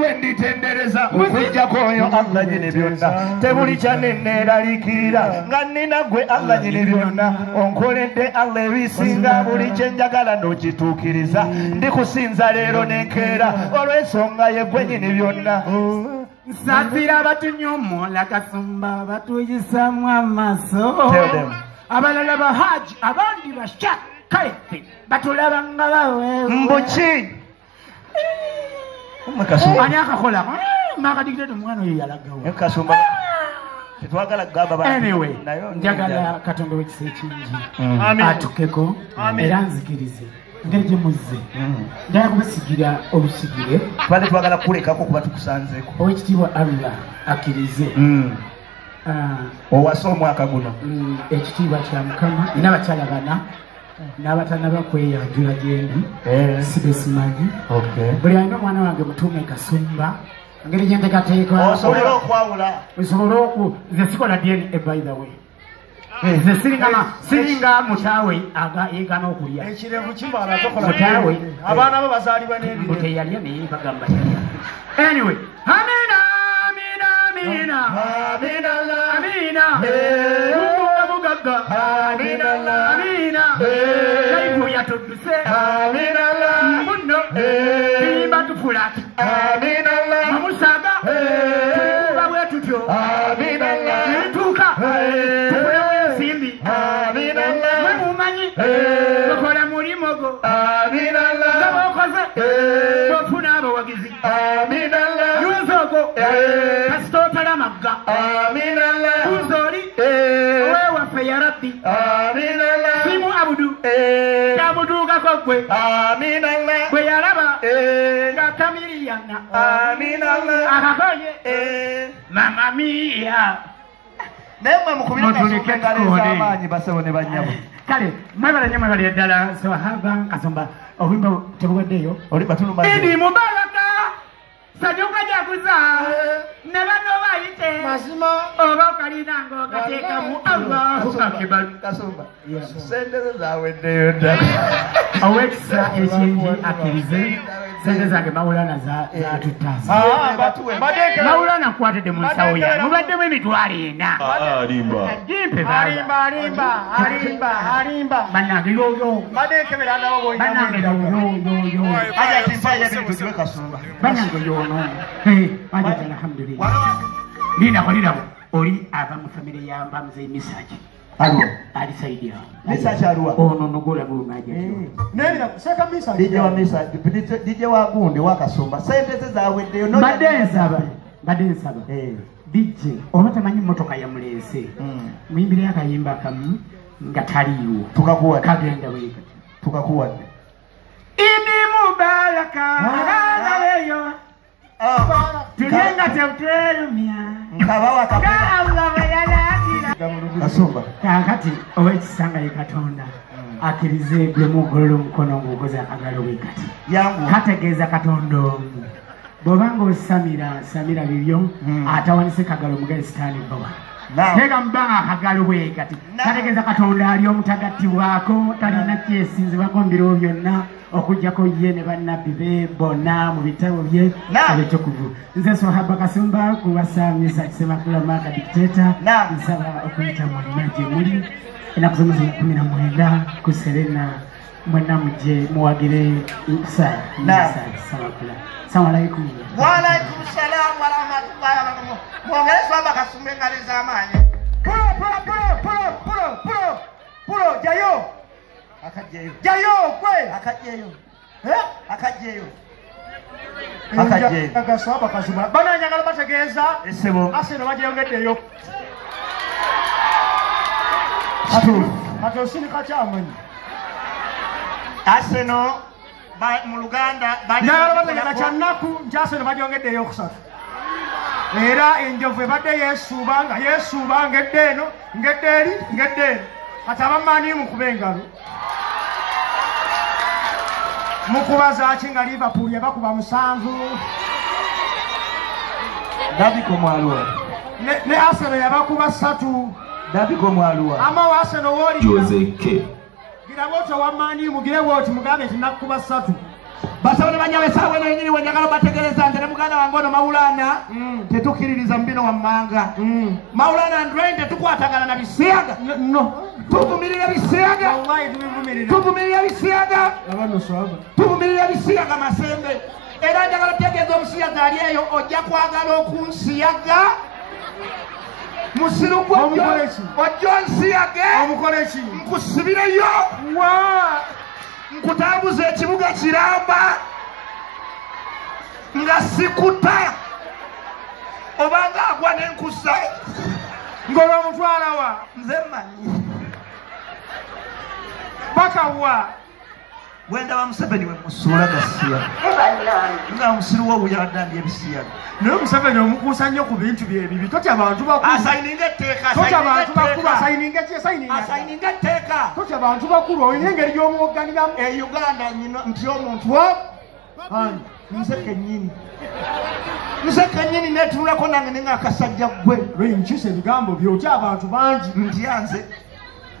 gwe nditendereza okujjako oyo Allah nyini byonna tebuli kyanenneeralikirira nga nnina gwe Allah nyini byonna onkoledde Allah ebisinga buli kye njagala n'okituukiriza ndikusinza leero n'enkeera olw'ensonga ye gwe nyini byonna nsazira batunyomola Kasumba batuyisamu amaaso abalala bahaji abandi bashakaife batulaba nga bawe mbuki ani akakola makadikitete omwana oyo yalagawo Kasumba tetwagala kugamba anyway njagala Katonda w'ekisa ekingi atukeko era nzikirize ngeri gye muzze njagala kubasigira obusigire tubadde twagala kulekako kuba tukusanzeeko owekitiibwa Allah akkirize owasa omwaka guno ekitiibwa kya Mukama nina abakyala bana n'abatanaba kweyanjula gyendi sibesimanyi buli alina omwana wange mutuume Kasumba ngeri gyentekateeka osobola okwawula osobola oku nze sikola DNA by the way nze siringa mutaawe yeegana okulya ekirevu kimala tokola mutaawe abaana bo bazaalibwa n'ebiro teyalya naye bagamba yalya anyway amina amina amina amina amina mugagga amina amina laifu yatudduse amina muno bimba tufulati amina mamusaga tuba bwe tutyo amina tuka tufulemu ensimbi amina mwe mumanyi tukola mulimogo amina ngabokoze bofuna abawagizi amina yunzogo kasitotala magga amina kunzoli owewaffe ya rabbi amina simu abudu kyamudugako gwe amina gwe yalaba nga kamiriyana amina akakoye mama mia naye mwe mukubira engalo ez'amaanyi basebo ne bannyabo kale mwebala nnyo mwebala ddala Sawahaba Kasumba obuyimba tebubaddeyo oli batunumaze Idi Mubaraka sanyuka jakuza ne bano bayite mazima oba okalinanga okateekamu Allahu Akbar Kasumba sente zaaweddeyo ddala owekisa ekingi akkirize sente zange Mawulana zatutaasa Mawulana nkwatidde mu nsawo yange mubaddemu emitwalo 4 alimba bannange yoyo bannange bannange yono ajata alhamdulillah linako oli ava mu famire yamba muzeyi Misaji alisaidia Misaji aluwa ono nogola bulumaje DJ wa gundi wa Kasumba sente zaaweddeyo badensaba DJ oba tamanyi motoka ya mulense muyimbire akayimba kamu nga taliiwo tukakuwa kagenda weka tukakuwadde Idi Mubaraka alayo tulenga teuterumya nkabawa kapera Allah bayala Kasumba kakati owekisanga ye Katonda akkirize gwe mugolola omukono ng'okoze akagalo wekati yangu kategeeza Katonda omu bw'obanga osamira bibyo atawanise kagalo mugaye sitaani bowa tega mbanga akagalo wekati kategeeza Katonda ali omutagattibwako talina kyesinzibwako mu biro byonna okujjako ye ne bannabbi be bonna mu bitabo bye ebyokuvu nze Sawahaba Kasumba kuwasa Misaji Ssemakula dictator nsaba okuyita mulina gye muli ennaku z'omwezi 19 ku Serena mwenna mujje muwagire Misaji Ssemakula. Assalamu alaikum. Wa alaikum salaam wa rahmatullahi wa barakatuh. Mwongere Sawahaba Kasumba engalo ez'amaanyi. Pulo jayo jayo kwe akajjeyo Sawahaba Kasumba bana njagala bategeeza esebo Arsenal bagyeyongeddeyo kati osinika kyamanyi Arsenal mu Luganda njagala bategeeza kyannaku nti Arsenal bagyeyongeddeyo okusatu era enjovu ebadde yeesuuba ngedde eno ngedde eri ngedde eno kati abamaani mukube engalo mukubaza ki nga Liverpool yabakuba 7 Dabiko Mwalua ne Arsenal yabakuba 3 Dabiko Mwalua ama wa Arsenal woli Jose K gira wote wa mani mugire wote mugabe tinakuba 3 basabone banyawe sawe na nyinyi wenjagala bategereza ndere muganda wange ono Maulana tetukiririza mbino wammanga Maulana Ndwene tetukwatagana na bisiyaga tuvumirira bisiyaga tuvumirira bisiyaga tuvumirira bisiyaga Masembe era njagala otegeeza omusiyaga ali eyo ojja kwagala okunsiyaga musiru gwojjo ojja onsiyage nkusibireyo nkutambuza ekibuga Kiramba nga sikuta obanga agwa n'enkusa ng'olwa mutwala wa nze mmanyi bakawa wendaba Museveni we musuula gasiyaga nga musiru wo buyadambye ebisiyaga naye Museveni omukuusa nnyo ku bintu byebibi totya abantu asayininga etteeka asayininga etteeka totya abantu bakulu olina engeri gy'omuwogganiramu e Uganda nti omuntu nze kennyini netunulako nange nenga akasajja gwe lwenkyusa ebigambo byotya abantu bangi ntya nze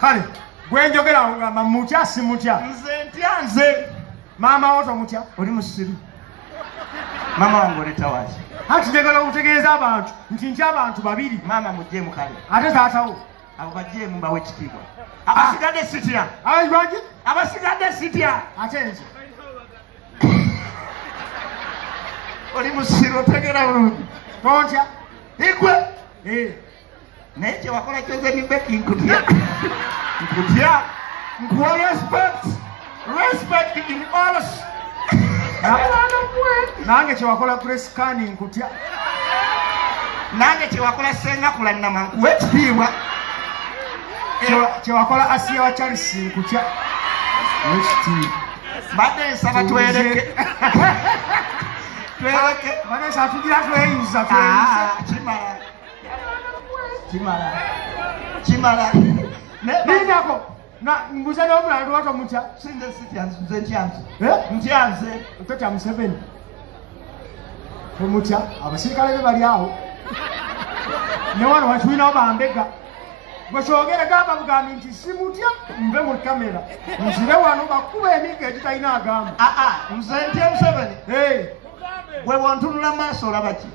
kale gwenjogera ngamba mutya simutya nze ntya nze maama wo tomutya oli musiru maama wange oletawaaki anti njagala okutegeeza abantu nti ntya abantu babiri maama mugjeemu kale ate taatawo abo bajjeemu bawe ekitiibwa abasigadde sitya abaji abasigadde sitya ate nze oli musiru otegera bulungi tontya igwe naye kyewakola kyoze nibeki nkutya nkuwa respect in all nange kyewakola kuresikani nkutya nange kyewakola Sengakula Nnama nkuwa ekitiibwa kyewakola Asiya wa Charles nkutya badde nsaba twereke vanessa atugira tweyinza kimala linako mbuza n'omulala lwata mutya sinze ntyanze totya Museveni tomutya abasirikale be bali awo ne wano wakiwinawo bambega bwe kyogera gamba bugambi nti simutya nve mu kamera nzire wano bakuba emiga egitalina agamba nze ntya Museveni gwe bwontunula maaso olaba ki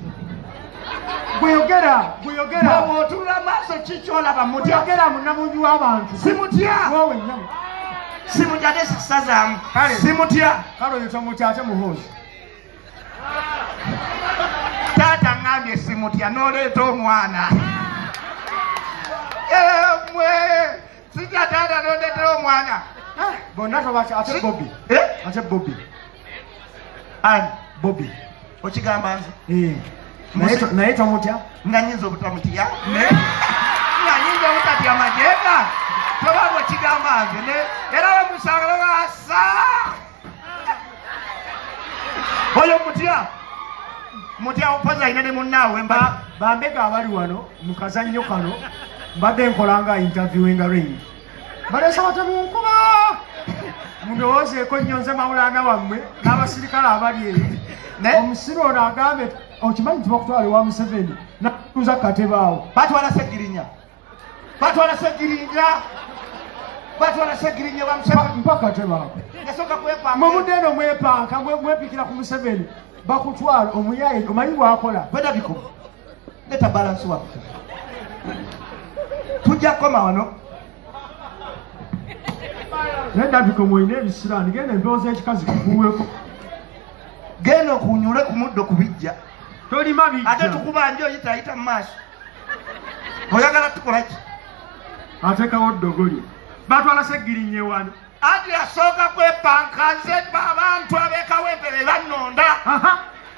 gweyogera bwontunula maaso kikyolaba mutyogera munnamungi w'abantu simutya wowe nnamu simutya ate sikisazaamu simutya kale oyo tomutya ate muhoozi taata ngambye simutya n'oleeta omwana mwe sitya taata n'oleetera omwana bonna tobaki ate Bobby ani Bobby okigamba nze naye tomutya nga nyinza obutamutya nga nyinza obutatya majeega toba bwekigamba nze era bamusangasa oyo mutya opoza alina ne munnaawe bambega abali wano mu kazannyo kano mbadde nkolanga interviewinga Rain balesa batemunkuba mundowoozeeko nnyo nze Maulana wammwe n'abasirikale abali eyo omusiru ono agambe okimanyi nti bakutwala ewa Museveni natuza katebe awo batwala Segirinya wa Museveni mpaka katebe ako mwemude eno mwepanka mwepikira ku Museveni bakutwala omuyaye omanyi bwakola bedabiko leta balansi waffe tujja kukoma wano naye dabiko mwine ebisiraani genda emboozi ekikazi kukuweko genda okunyule ku muddo kubijja tolima bijja ate tukubanja oyitayita mu maaso oyagala tukolaki ateekawo ddogoli batwala Segirinya wani ati asooka kwepanka nze abantu abeekawempe be bannonda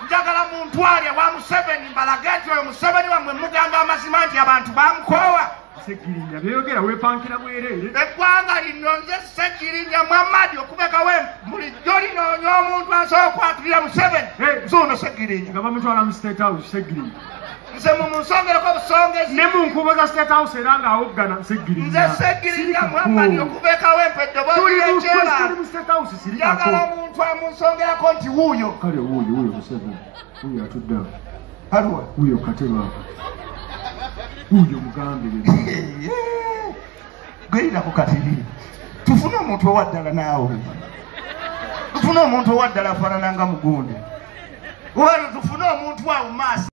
njagala muntwalye wa Museveni mbalage nti oyo Museveni wammwe mugamba amazima nti abantu bamukoowa Segirinya byeyogera weepankira bwereere eggwanga lino nze Segirinya Muhammad okubekawempe bulijjo linoonya omuntu asobola okwatirira Museveni nzuuno Segirinya nga bamutwala mu State House Segirinya nze munsongereko obusongezi ne mu nkubo za State House era ng'awoggana Segirinya nze Segirinya Muhammad okubekawempe eddoboozi ly'ekyera njagala muntu amunsongerako nti wuuyo kale wuuyo Museveni wuuyo atuddawo aliwa wuuyo kateba wuuyo mugambire gerira ku katiri tufune omuntu owaddala naawe tufune omuntu owaddala afaanana nga mugunde wano tufune omuntu awo mu maaso